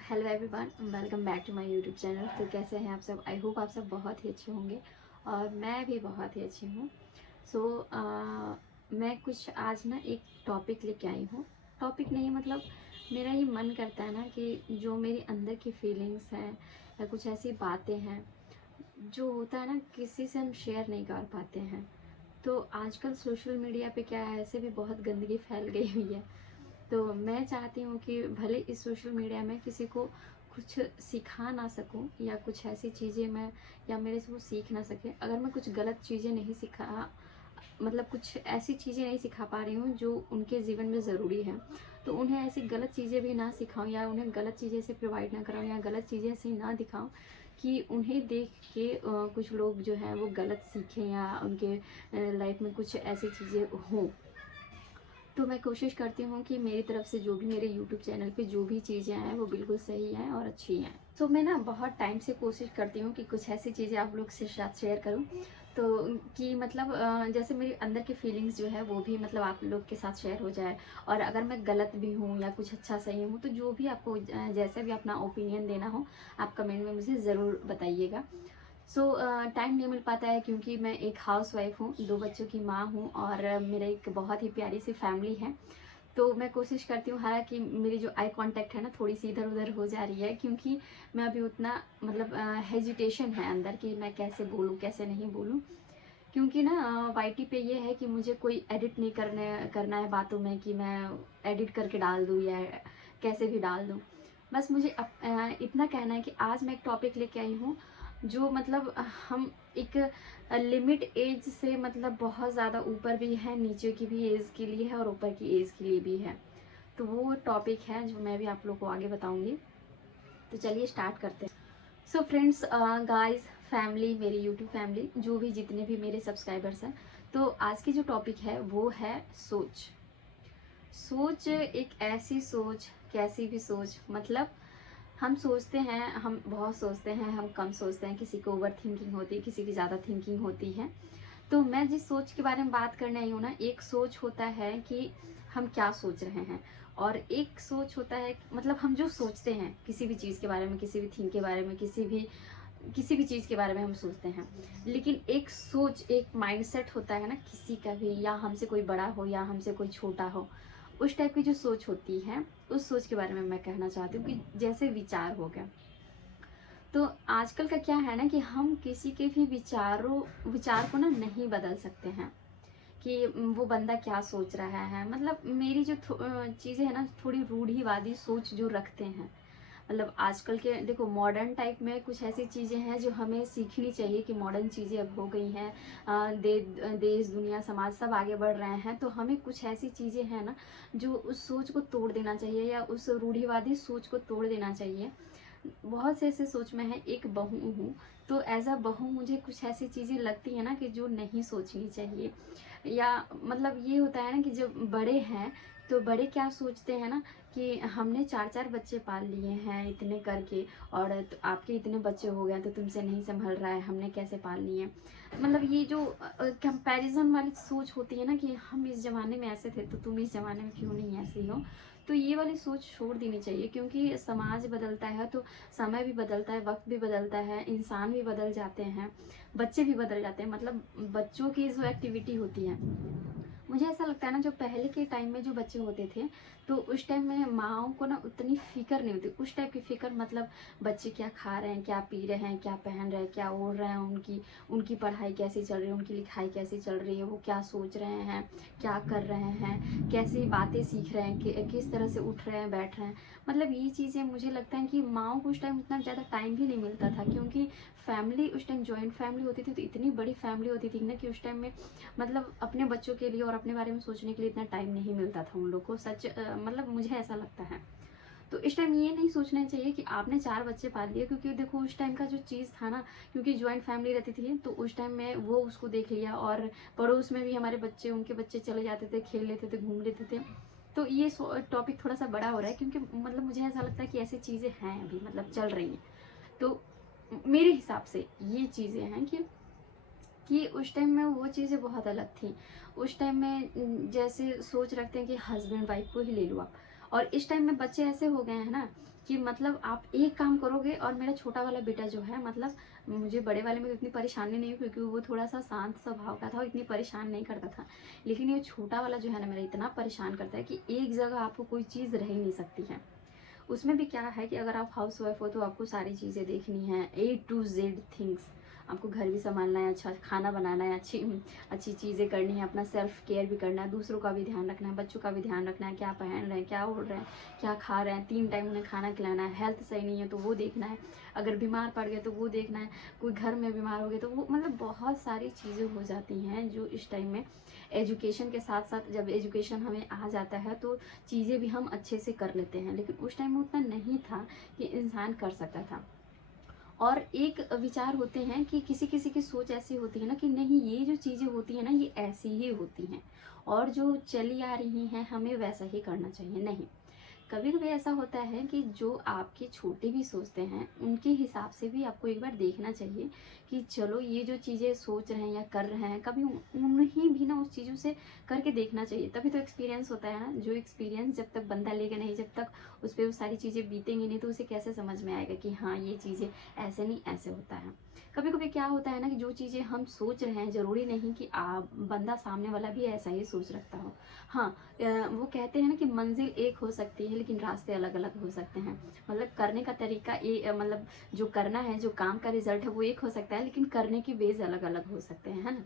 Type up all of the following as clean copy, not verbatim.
Hello everyone, welcome back to my YouTube channel. तो कैसे हैं आप सब? आई होप आप सब बहुत ही अच्छे होंगे और मैं भी बहुत ही अच्छी हूँ। सो मैं कुछ आज ना एक टॉपिक लेके आई हूँ। टॉपिक नहीं मतलब मेरा ये मन करता है ना कि जो मेरी अंदर की फीलिंग्स हैं या कुछ ऐसी बातें हैं जो होता है ना किसी से हम शेयर नहीं कर पाते हैं। तो आजकल सोशल मीडिया पे क्या है, ऐसे भी बहुत गंदगी फैल गई हुई है। तो मैं चाहती हूँ कि भले इस सोशल मीडिया में किसी को कुछ सिखा ना सकूँ या कुछ ऐसी चीज़ें मैं या मेरे से वो सीख ना सके। अगर मैं कुछ गलत चीज़ें नहीं सिखा मतलब कुछ ऐसी चीज़ें नहीं सिखा पा रही हूँ जो उनके जीवन में ज़रूरी है, तो उन्हें ऐसी गलत चीज़ें भी ना सिखाऊं या उन्हें गलत चीज़ें से प्रोवाइड ना कराऊं या गलत चीज़ें ऐसी ना दिखाऊं कि उन्हें देख के कुछ लोग जो हैं वो गलत सीखें या उनके लाइफ में कुछ ऐसी चीज़ें हों। तो मैं कोशिश करती हूँ कि मेरी तरफ से जो भी मेरे यूट्यूब चैनल पे जो भी चीज़ें हैं वो बिल्कुल सही हैं और अच्छी हैं। तो मैं ना बहुत टाइम से कोशिश करती हूँ कि कुछ ऐसी चीज़ें आप लोग से साथ शेयर करूँ, तो कि मतलब जैसे मेरी अंदर की फीलिंग्स जो है वो भी मतलब आप लोग के साथ शेयर हो जाए। और अगर मैं गलत भी हूँ या कुछ अच्छा सही हूँ तो जो भी आपको जैसे भी अपना ओपिनियन देना हो आप कमेंट में मुझे ज़रूर बताइएगा। टाइम नहीं मिल पाता है क्योंकि मैं एक हाउस वाइफ हूँ, 2 बच्चों की माँ हूँ और मेरे एक बहुत ही प्यारी सी फैमिली है। तो मैं कोशिश करती हूँ, हालाँकि मेरी जो आई कांटेक्ट है ना थोड़ी-सी इधर-उधर हो जा रही है क्योंकि मैं अभी उतना मतलब हेजिटेशन है अंदर कि मैं कैसे बोलूँ, कैसे नहीं बोलूँ। क्योंकि ना वाईटी पे ये है कि मुझे कोई एडिट नहीं करना है बातों में कि मैं एडिट करके डाल दूँ या कैसे भी डाल दूँ। बस मुझे इतना कहना है कि आज मैं एक टॉपिक लेके आई हूँ जो मतलब हम एक लिमिट एज से मतलब बहुत ज़्यादा ऊपर भी है, नीचे की भी एज के लिए है और ऊपर की एज के लिए भी है। तो वो टॉपिक है जो मैं भी आप लोग को आगे बताऊंगी। तो चलिए स्टार्ट करते हैं। सो फ्रेंड्स, गाइस, फैमिली, मेरी यूट्यूब फैमिली, जो भी जितने भी मेरे सब्सक्राइबर्स हैं, तो आज की जो टॉपिक है वो है सोच। सोच एक ऐसी सोच, कैसी भी सोच, मतलब हम सोचते हैं, हम बहुत सोचते हैं, हम कम सोचते हैं, किसी को ओवर थिंकिंग होती है, किसी की ज़्यादा थिंकिंग होती है। तो मैं जिस सोच के बारे में बात करने आई हूँ ना, एक सोच होता है कि हम क्या सोच रहे हैं और एक सोच होता है मतलब हम जो सोचते हैं किसी भी चीज़ के बारे में, किसी भी थिंग के बारे में, किसी भी चीज़ के बारे में हम सोचते हैं। लेकिन एक सोच, एक माइंडसेट होता है ना किसी का भी, या हमसे कोई बड़ा हो या हमसे कोई छोटा हो, उस टाइप की जो सोच होती है, उस सोच के बारे में मैं कहना चाहती हूँ कि जैसे विचार हो गया। तो आजकल का क्या है ना कि हम किसी के भी विचार को ना नहीं बदल सकते हैं कि वो बंदा क्या सोच रहा है। मतलब मेरी जो चीज़ें है ना, थोड़ी रूढ़िवादी सोच जो रखते हैं। मतलब आजकल के देखो मॉडर्न टाइप में कुछ ऐसी चीज़ें हैं जो हमें सीखनी चाहिए कि मॉडर्न चीज़ें अब हो गई हैं, देश दुनिया समाज सब आगे बढ़ रहे हैं, तो हमें कुछ ऐसी चीज़ें हैं ना जो उस सोच को तोड़ देना चाहिए या उस रूढ़िवादी सोच को तोड़ देना चाहिए। बहुत से ऐसे सोच में है, एक बहू हूँ, तो एज अ बहू मुझे कुछ ऐसी चीज़ें लगती है ना कि जो नहीं सोचनी चाहिए। या मतलब ये होता है ना कि जब बड़े हैं तो बड़े क्या सोचते हैं ना कि हमने 4-4 बच्चे पाल लिए हैं इतने करके, और तो आपके इतने बच्चे हो गए तो तुमसे नहीं संभल रहा है, हमने कैसे पाल लिए। मतलब ये जो कंपैरिजन वाली सोच होती है ना कि हम इस ज़माने में ऐसे थे तो तुम इस ज़माने में क्यों नहीं ऐसी हो। तो ये वाली सोच छोड़ देनी चाहिए क्योंकि समाज बदलता है तो समय भी बदलता है, वक्त भी बदलता है, इंसान भी बदल जाते हैं, बच्चे भी बदल जाते हैं। मतलब बच्चों की जो एक्टिविटी होती है, मुझे ऐसा लगता है ना जो पहले के टाइम में जो बच्चे होते थे तो उस टाइम में माँओं को ना उतनी फिक्र नहीं होती। उस टाइप की फिक्र मतलब बच्चे क्या खा रहे हैं, क्या पी रहे हैं, क्या पहन रहे हैं, क्या ओढ़ रहे हैं, उनकी उनकी पढ़ाई कैसी चल रही है, उनकी लिखाई कैसी चल रही है, वो क्या सोच रहे हैं, क्या कर रहे हैं, कैसी बातें सीख रहे हैं, किस तरह से उठ रहे हैं, बैठ रहे हैं। मतलब ये चीज़ें मुझे लगता है कि माँओं को उस टाइम उतना ज़्यादा टाइम भी नहीं मिलता था क्योंकि फैमिली उस टाइम जॉइंट फैमिली होती थी, तो इतनी बड़ी फैमिली होती थी ना कि उस टाइम में मतलब अपने बच्चों के लिए और अपने बारे में सोचने के लिए इतना टाइम नहीं मिलता था उन लोग को। सच मतलब मुझे ऐसा लगता है। तो इस टाइम ये नहीं सोचना चाहिए कि आपने 4 बच्चे पाल लिए, क्योंकि देखो उस टाइम का जो चीज़ था ना, क्योंकि ज्वाइंट फैमिली रहती थी तो उस टाइम में वो उसको देख लिया और पड़ोस में भी हमारे बच्चे, उनके बच्चे चले जाते थे, खेल लेते थे, घूम लेते थे। तो ये टॉपिक थोड़ा सा बड़ा हो रहा है क्योंकि मतलब मुझे ऐसा लगता है कि ऐसी चीज़ें हैं अभी मतलब चल रही हैं। तो मेरे हिसाब से ये चीज़ें हैं कि उस टाइम में वो चीज़ें बहुत अलग थी। उस टाइम में जैसे सोच रखते हैं कि हस्बैंड वाइफ को ही ले लो आप, और इस टाइम में बच्चे ऐसे हो गए हैं ना कि मतलब आप एक काम करोगे और मेरा छोटा वाला बेटा जो है, मतलब मुझे बड़े वाले में इतनी परेशानी नहीं हुई क्योंकि वो थोड़ा सा शांत स्वभाव का था और इतनी परेशान नहीं करता था, लेकिन ये छोटा वाला जो है ना मेरा इतना परेशान करता है कि एक जगह आपको कोई चीज़ रह ही नहीं सकती है। उसमें भी क्या है कि अगर आप हाउस वाइफ हो तो आपको सारी चीज़ें देखनी है, A to Z थिंग्स। आपको घर भी संभालना है, अच्छा खाना बनाना है, अच्छी अच्छी चीज़ें करनी है, अपना सेल्फ केयर भी करना है, दूसरों का भी ध्यान रखना है, बच्चों का भी ध्यान रखना है, क्या पहन रहे हैं, क्या ओढ़ रहे हैं, क्या खा रहे हैं, 3 टाइम उन्हें खाना खिलाना है, हेल्थ सही नहीं है तो वो देखना है, अगर बीमार पड़ गए तो वो देखना है, कोई घर में बीमार हो गए तो वो, मतलब बहुत सारी चीज़ें हो जाती हैं जो इस टाइम में एजुकेशन के साथ साथ, जब एजुकेशन हमें आ जाता है तो चीज़ें भी हम अच्छे से कर लेते हैं, लेकिन उस टाइम में उतना नहीं था कि इंसान कर सकता था। और एक विचार होते हैं कि किसी किसी की सोच ऐसी होती है ना कि नहीं, ये जो चीज़ें होती है ना ये ऐसी ही होती हैं और जो चली आ रही हैं हमें वैसा ही करना चाहिए। नहीं, कभी कभी ऐसा होता है कि जो आपके छोटे भी सोचते हैं उनके हिसाब से भी आपको एक बार देखना चाहिए कि चलो ये जो चीज़ें सोच रहे हैं या कर रहे हैं, कभी उन्हें भी ना उस चीज़ों से करके देखना चाहिए, तभी तो एक्सपीरियंस होता है ना। जो एक्सपीरियंस जब तक बंदा लेगा नहीं, जब तक उस पर वो सारी चीज़ें बीतेंगी नहीं, तो उसे कैसे समझ में आएगा कि हाँ ये चीज़ें ऐसे नहीं ऐसे होता है। कभी कभी क्या होता है ना कि जो चीज़ें हम सोच रहे हैं ज़रूरी नहीं कि आप बंदा सामने वाला भी ऐसा ही सोच रखता हो। हाँ, वो कहते हैं ना कि मंजिल एक हो सकती है लेकिन रास्ते अलग अलग हो सकते हैं। मतलब करने का तरीका मतलब जो करना है, जो काम का रिजल्ट है वो एक हो सकता है, लेकिन करने के वेज अलग अलग हो सकते हैं, है ना।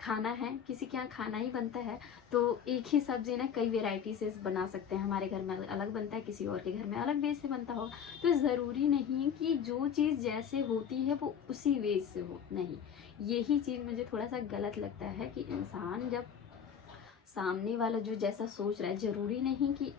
खाना है, किसी के यहाँ खाना ही बनता है तो एक ही सब्जी ना कई वेराइटी से बना सकते हैं। हमारे घर में अलग बनता है, किसी और के घर में अलग वेज से बनता हो। तो ज़रूरी नहीं कि जो चीज़ जैसे होती है वो उसी वेज से हो, नहीं। यही चीज़ मुझे थोड़ा सा गलत लगता है कि इंसान जब सामने वाला जो जैसा सोच रहा है, जरूरी नहीं कि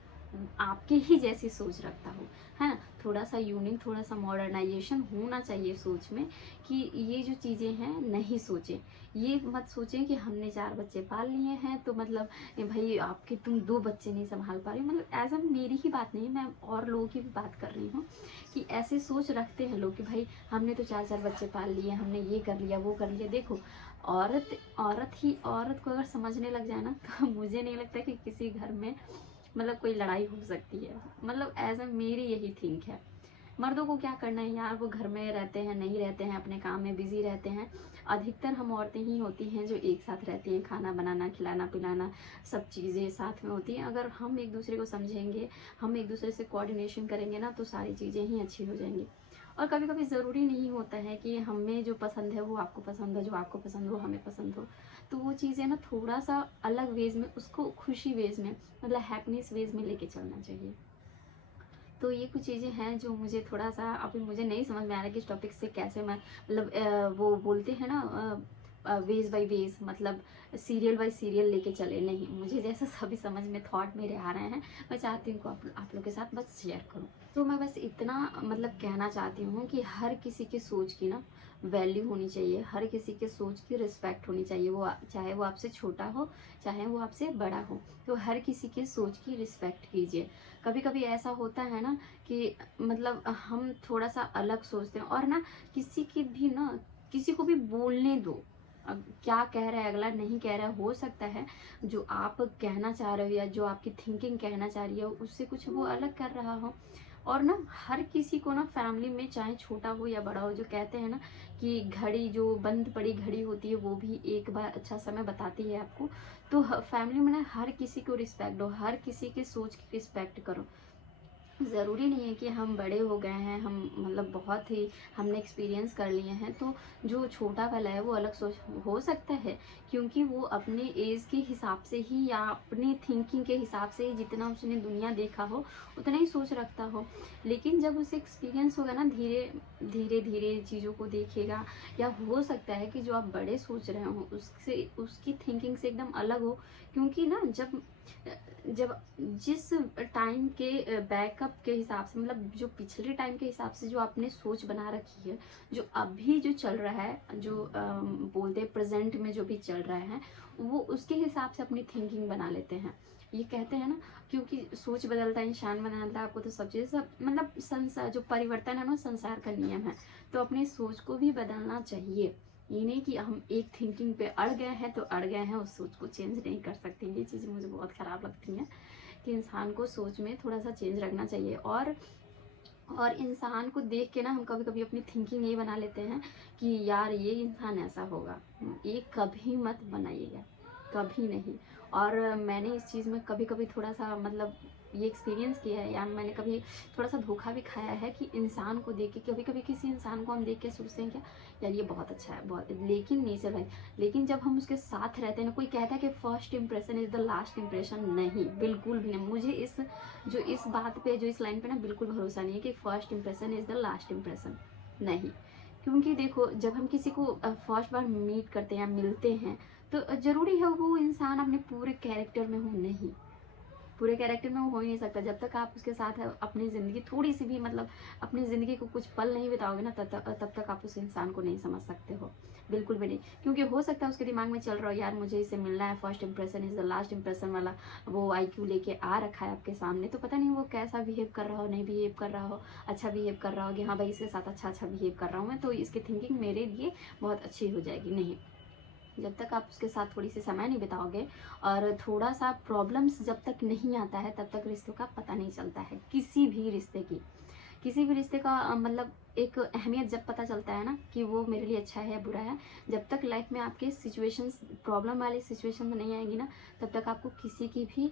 आपके ही जैसी सोच रखता हो, है ना। थोड़ा सा यूनिक, थोड़ा सा मॉडर्नाइजेशन होना चाहिए सोच में कि ये जो चीज़ें हैं नहीं सोचें। ये मत सोचें कि हमने 4 बच्चे पाल लिए हैं तो मतलब भाई आपके तुम 2 बच्चे नहीं संभाल पा रही हो। मतलब ऐसा मेरी ही बात नहीं, मैं और लोगों की भी बात कर रही हूँ कि ऐसे सोच रखते हैं लोग कि भाई हमने तो 4 बच्चे पाल लिए, हमने ये कर लिया वो कर लिया। देखो, औरत औरत को अगर समझने लग जाए ना तो मुझे नहीं लगता कि किसी घर में मतलब कोई लड़ाई हो सकती है। मतलब ऐसा मेरी यही थिंक है। मर्दों को क्या करना है यार, वो घर में रहते हैं, नहीं रहते हैं, अपने काम में बिजी रहते हैं। अधिकतर हम औरतें ही होती हैं जो एक साथ रहती हैं, खाना बनाना, खिलाना पिलाना, सब चीज़ें साथ में होती हैं। अगर हम एक दूसरे को समझेंगे, हम एक दूसरे से कोऑर्डिनेशन करेंगे ना तो सारी चीज़ें ही अच्छी हो जाएंगी। और कभी कभी ज़रूरी नहीं होता है कि हमें जो पसंद है वो आपको पसंद हो, जो आपको पसंद हो हमें पसंद हो। तो वो चीज़ें ना थोड़ा सा अलग वेज में, उसको खुशी वेज में, मतलब हैप्पीनेस वेज में लेके चलना चाहिए। तो ये कुछ चीज़ें हैं जो मुझे थोड़ा सा अभी मुझे नहीं समझ में आ रहा कि इस टॉपिक से कैसे मैं मतलब वो बोलते हैं ना वेज बाय वेज, मतलब सीरियल बाय सीरियल लेके चले। नहीं, मुझे जैसा सभी समझ में थॉट मेरे आ रहे हैं मैं चाहती हूँ कि आप लोग के साथ बस शेयर करूँ। तो मैं बस इतना मतलब कहना चाहती हूँ कि हर किसी की सोच की ना वैल्यू होनी चाहिए, हर किसी के सोच की रिस्पेक्ट होनी चाहिए। वो चाहे वो आपसे छोटा हो, चाहे वो आपसे बड़ा हो, तो हर किसी की सोच की रिस्पेक्ट कीजिए। कभी कभी ऐसा होता है ना कि मतलब हम थोड़ा सा अलग सोचते हैं और ना किसी की भी ना, किसी को भी बोलने दो। अब क्या कह रहा है अगला, नहीं कह रहा है, हो सकता है जो आप कहना चाह रहे हो या जो आपकी थिंकिंग कहना चाह रही है उससे कुछ वो अलग कर रहा हो। और ना हर किसी को ना फैमिली में चाहे छोटा हो या बड़ा हो, जो कहते हैं ना कि घड़ी जो बंद पड़ी घड़ी होती है वो भी एक बार अच्छा समय बताती है आपको। तो फैमिली में ना हर किसी को रिस्पेक्ट दो, हर किसी की सोच की रिस्पेक्ट करो। ज़रूरी नहीं है कि हम बड़े हो गए हैं, हम मतलब बहुत ही हमने एक्सपीरियंस कर लिए हैं तो जो छोटा वाला है वो अलग सोच हो सकता है, क्योंकि वो अपने एज के हिसाब से ही या अपनी थिंकिंग के हिसाब से ही जितना उसने दुनिया देखा हो उतना ही सोच रखता हो। लेकिन जब उसे एक्सपीरियंस होगा ना, धीरे धीरे धीरे चीज़ों को देखेगा, या हो सकता है कि जो आप बड़े सोच रहे हो उससे उसकी थिंकिंग से एकदम अलग हो। क्योंकि ना जब जब जिस टाइम के बैकअप के हिसाब से, मतलब जो पिछले टाइम के हिसाब से जो आपने सोच बना रखी है, जो अभी जो चल रहा है, जो बोलते हैं प्रेजेंट में जो भी चल रहा है, वो उसके हिसाब से अपनी थिंकिंग बना लेते हैं। ये कहते हैं ना, क्योंकि सोच बदलता है इंसान बदलता है, आपको तो सब चीज़ सब मतलब संसार जो परिवर्तन है ना संसार का नियम है। तो अपनी सोच को भी बदलना चाहिए। ये नहीं कि हम एक थिंकिंग पे अड़ गए हैं तो अड़ गए हैं, उस सोच को चेंज नहीं कर सकते। ये चीज़ें मुझे बहुत ख़राब लगती हैं कि इंसान को सोच में थोड़ा सा चेंज रखना चाहिए। और और इंसान को देख के ना हम कभी कभी अपनी थिंकिंग ये बना लेते हैं कि यार ये इंसान ऐसा होगा। ये कभी मत बनाइएगा, कभी नहीं। और मैंने इस चीज़ में कभी कभी थोड़ा सा मतलब ये एक्सपीरियंस किया है, या मैंने कभी थोड़ा सा धोखा भी खाया है कि इंसान को देख के कभी कभी किसी इंसान को हम देख के सोचते हैं क्या यार ये बहुत अच्छा है बहुत, लेकिन नहीं सर भाई। लेकिन जब हम उसके साथ रहते हैं ना, कोई कहता है कि first impression is the last impression, नहीं, बिल्कुल भी नहीं। मुझे इस बात पे, जो इस लाइन पे ना बिल्कुल भरोसा नहीं है कि first impression is the last impression, नहीं। क्योंकि देखो जब हम किसी को फर्स्ट बार मीट करते हैं या मिलते हैं, तो जरूरी है वो इंसान अपने पूरे कैरेक्टर में हो, नहीं, पूरे कैरेक्टर में वो हो ही नहीं सकता। जब तक आप उसके साथ अपनी ज़िंदगी थोड़ी सी भी मतलब अपनी ज़िंदगी को कुछ पल नहीं बिताओगे ना, तब तक आप उस इंसान को नहीं समझ सकते हो, बिल्कुल भी नहीं। क्योंकि हो सकता है उसके दिमाग में चल रहा हो यार मुझे इससे मिलना है, first impression is the last impression वाला वो IQ लेके आ रखा है आपके सामने, तो पता नहीं वो कैसा बिहेव कर रहा हो, नहीं बिहेव कर रहा हो, अच्छा बिहेव कर रहा हो कि हाँ भाई इसके साथ अच्छा बिहेव कर रहा हूँ मैं, तो इसकी थिंकिंग मेरे लिए बहुत अच्छी हो जाएगी, नहीं। जब तक आप उसके साथ थोड़ी सी समय नहीं बिताओगे और थोड़ा सा प्रॉब्लम्स जब तक नहीं आता है, तब तक रिश्तों का पता नहीं चलता है, किसी भी रिश्ते की, किसी भी रिश्ते का मतलब एक अहमियत जब पता चलता है ना कि वो मेरे लिए अच्छा है या बुरा है। जब तक लाइफ में आपके सिचुएशंस प्रॉब्लम वाली सिचुएशन नहीं आएगी ना, तब तक आपको किसी की भी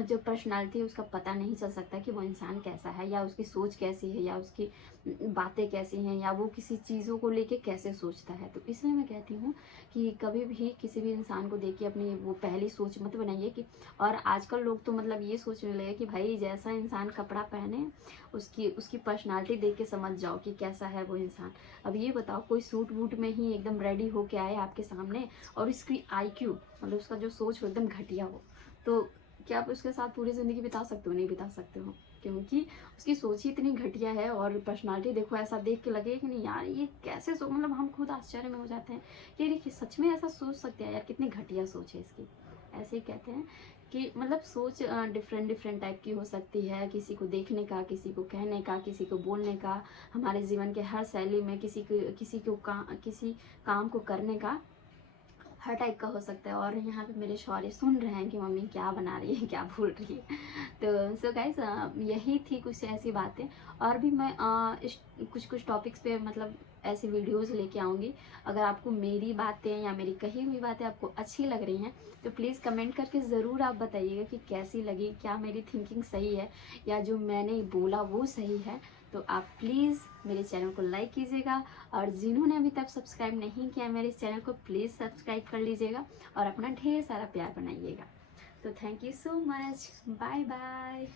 जो पर्सनालिटी है उसका पता नहीं चल सकता कि वो इंसान कैसा है, या उसकी सोच कैसी है, या उसकी बातें कैसी हैं, या वो किसी चीज़ों को लेके कैसे सोचता है। तो इसलिए मैं कहती हूँ कि कभी भी किसी भी इंसान को देख के अपनी वो पहली सोच मत बनाइए कि, और आजकल लोग तो मतलब ये सोचने लगे कि भाई जैसा इंसान कपड़ा पहने उसकी पर्सनालिटी देख के समझ जाओ कि कैसा है वो इंसान। अब ये बताओ कोई सूट वूट में ही एकदम रेडी होके आए आपके सामने और उसकी IQ मतलब उसका जो सोच हो एकदम घटिया हो, तो क्या आप उसके साथ पूरी ज़िंदगी बिता सकते हो? नहीं बिता सकते हो, क्योंकि उसकी सोच ही इतनी घटिया है। और पर्सनालिटी देखो, ऐसा देख के लगे कि नहीं यार ये कैसे मतलब हम खुद आश्चर्य में हो जाते हैं कि देखिए सच में ऐसा सोच सकते हैं यार, कितनी घटिया सोच है इसकी। ऐसे ही कहते हैं कि मतलब सोच डिफरेंट टाइप की हो सकती है, किसी को देखने का, किसी को कहने का, किसी को बोलने का, हमारे जीवन के हर शैली में किसी काम को करने का हर टाइप का हो सकता है। और यहाँ पे मेरे शौर्य सुन रहे हैं कि मम्मी क्या बना रही है, क्या बोल रही है। तो सो गाइस यही थी कुछ ऐसी बातें। और भी मैं कुछ टॉपिक्स पे मतलब ऐसी वीडियोस लेके आऊँगी। अगर आपको मेरी बातें या मेरी कही हुई बातें आपको अच्छी लग रही हैं, तो प्लीज़ कमेंट करके ज़रूर आप बताइएगा कि कैसी लगी, क्या मेरी थिंकिंग सही है या जो मैंने बोला वो सही है। तो आप प्लीज़ मेरे चैनल को लाइक कीजिएगा, और जिन्होंने अभी तक सब्सक्राइब नहीं किया मेरे चैनल को प्लीज़ सब्सक्राइब कर लीजिएगा और अपना ढेर सारा प्यार बनाइएगा। तो thank you so much, bye bye.